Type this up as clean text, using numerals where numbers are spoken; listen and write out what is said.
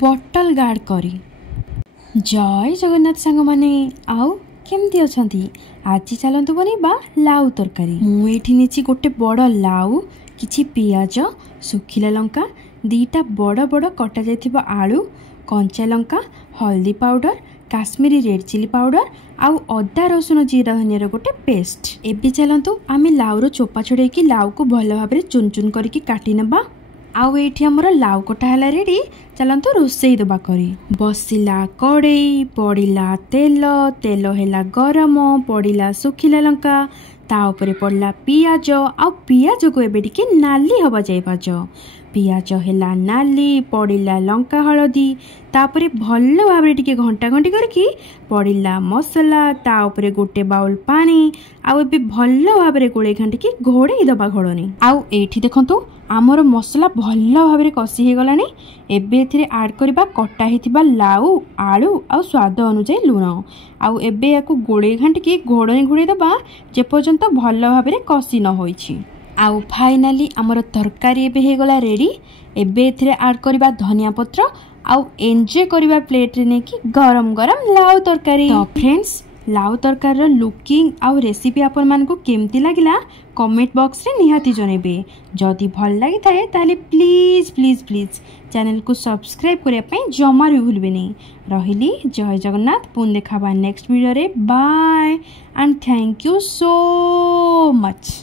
Bottle gourd करी। जय जगन्नाथ सांग माने आउ केमती अछंती। आज चलतु बनइबा लाउ तरकारी। मुझे नीची गोटे बड़ लाउ, किछि पियाज, सुखिला लंका, दीटा बड़ बड़ कटा जाइथिबा आलू, कंचा लंका, हल्दी powder, Kashmiri red chilli powder आउ अदा रसुण जीरा धनिया गोटे पेस्ट। एबे चलतु आमे लाउर चोपा छड़े कि लाउ को भल भाबरे चुन चुन करके काटी नबा। आउ एठी हमर लाउ कटा हला रेडी। चलतु रोसई दबा करी। बसिला कड़ई, पड़िला तेल, तेल हैला गरम, पड़िला सुखिला लंका, ता उपरे पड़ला पियाज। आउ पियाज को एबे टिके नाली हवा जाय पाज। पियाज हैला नाली, पड़िला लंका हळदी, तापरे भल्ल भाबरे टिके घंटा घंटी करके पड़िला मसला, ता उपरे गोटे बाउल पानी। आउ एबे भल्ल भाबरे गोळे घंटी घोड़े दबा घोड़नी। आउ एठी देखंतु आमर मसला भल्ल भाबरे कसी हे गलानी। एबे एथिरे ऐड करबा कटा हेतिबा लाउ, आलू आउ स्वाद अनुसार लूण। आउ एबे याकू गोळे घंटी घोड़नी घोड़े दबा जे पर्यंत भल्ल भाबरे कसी न होईछि। आउ फाइनाली आमर तरकारी एबे हे गला रेडी। एबे एथिरे ऐड करबा धनिया पत्र आउ एन्जॉय करबा प्लेट रे नेकी गरम गरम लाउ तरकारी। तो फ्रेंड्स, लाउ तरकारी लुकिंग आउ रेसिपी आपण मानकु केमती लागिला कमेंट बॉक्स रे निहाती जनेबे। जदि भल लागि थाए ताले प्लीज प्लीज प्लीज चैनल को सब्सक्राइब करिया पई जमा भी भूलबे नहीं। रहिली जय जगन्नाथ। पुन देखाबा नेक्स्ट वीडियो रे। Bye and thank you so much.